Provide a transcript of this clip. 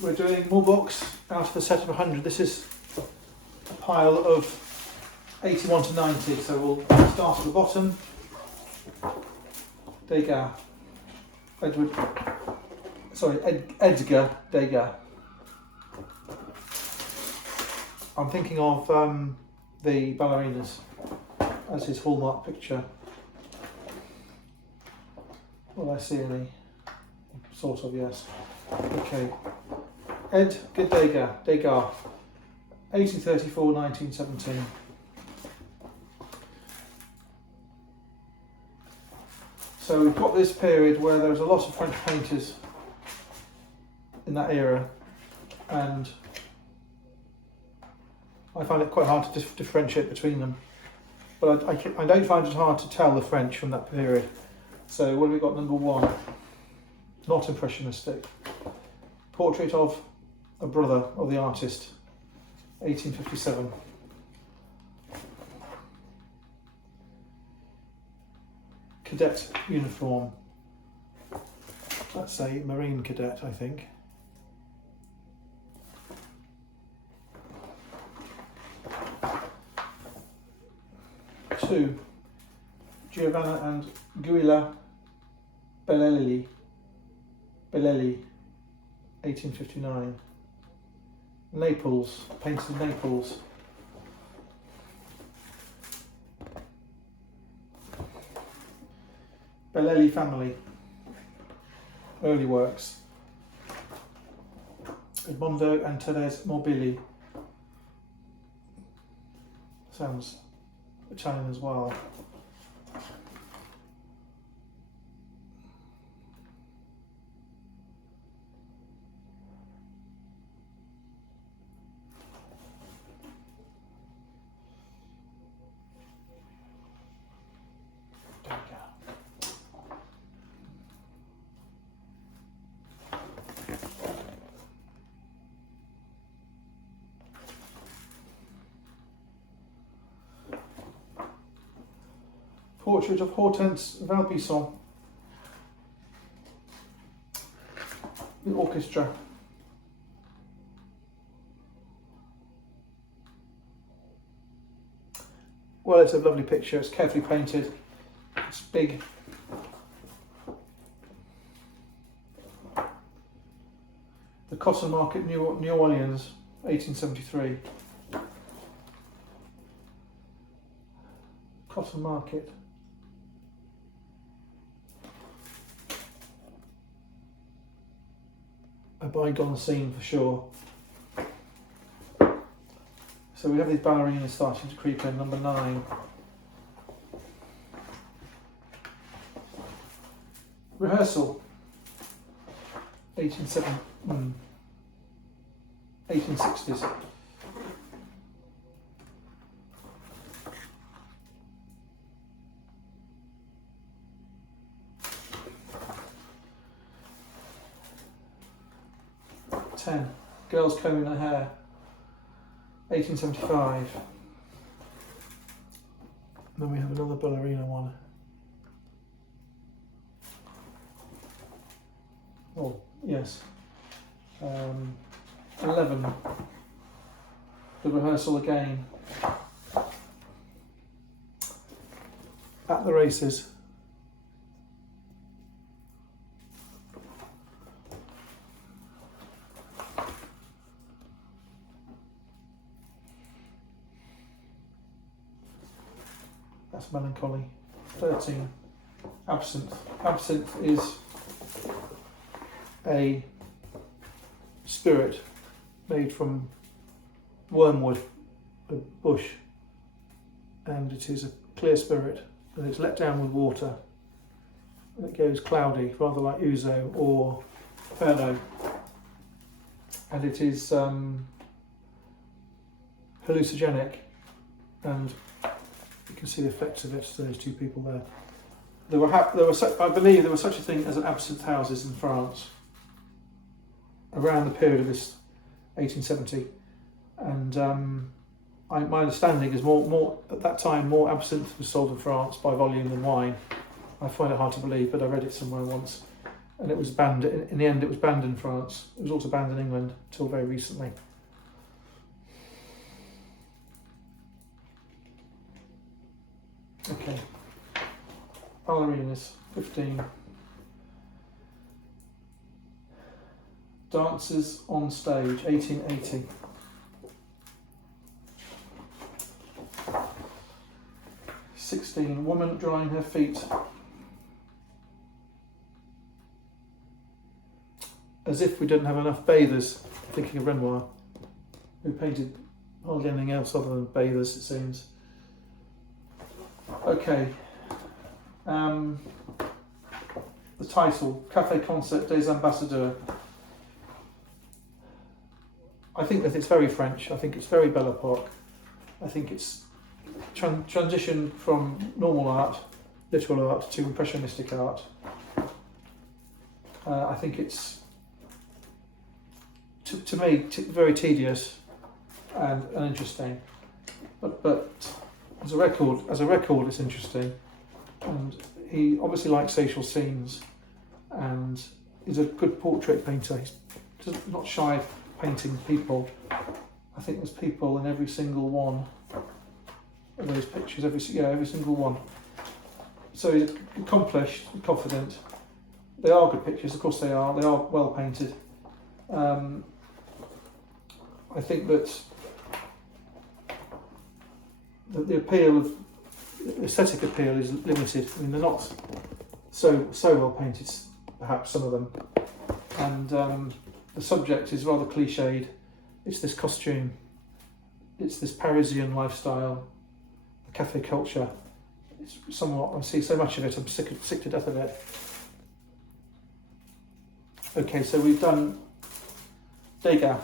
We're doing more books out of the set of 100. This is a pile of 81 to 90, so we'll start at the bottom. Degas. Edgar Degas. I'm thinking of the ballerinas as his hallmark picture. Will I see any? Sort of, yes. Okay. Edgar Degas, 1834-1917. So we've got this period where there was a lot of French painters in that era, and I find it quite hard to differentiate between them. But I don't find it hard to tell the French from that period. So what have we got? Number 1, not impressionistic. Portrait of a brother of the artist, 1857. Cadet uniform. That's a Marine cadet, I think. Two, Giovanna and Guilla Bellelli, 1859. Naples, painted in Naples. Bellelli family, early works. Edmondo and Therese Mobili. Sounds Italian as well. Portrait of Hortense Valpison, the orchestra. Well, it's a lovely picture, it's carefully painted, it's big. The Cotton Market, New Orleans, 1873. Cotton Market. A bygone scene for sure. So we have these ballerinas starting to creep in. Number 9. Rehearsal. 1860s. Girls combing their hair, 1875. Then we have another ballerina one. Oh, yes. 11. The rehearsal again. At the races. That's melancholy. 13. Absinthe. Absinthe is a spirit made from wormwood, a bush, and it is a clear spirit, and it's let down with water, and it goes cloudy, rather like ouzo or Pernod, and it is hallucinogenic, and you can see the effects of it to those two people there. I believe there was such a thing as absinthe houses in France around the period of this 1870, and my understanding is more at that time more absinthe was sold in France by volume than wine. I find it hard to believe, but I read it somewhere once. and it was banned. In the end, it was banned in France. It was also banned in England until very recently. Okay, ballerinas, 15. Dances on stage, 1880. Woman drying her feet. As if we didn't have enough bathers, thinking of Renoir, who painted hardly anything else other than bathers, it seems. Okay. The title, Café Concept des Ambassadeurs. I think that it's very French. I think it's very Belle Epoque. I think it's transition from normal art, literal art, to impressionistic art. I think it's, to me, very tedious and interesting. But as a record, it's interesting. And he obviously likes social scenes, and is a good portrait painter. He's not shy of painting people. I think there's people in every single one of those pictures, every single one. So he's accomplished, confident. They are good pictures, of course they are. They are well painted. I think that the appeal of the aesthetic appeal is limited. I mean, they're not so well painted, perhaps some of them, and the subject is rather cliched. It's this costume, it's this Parisian lifestyle, the cafe culture. It's somewhat, I see so much of it, I'm sick to death of it. Okay, so we've done Degas.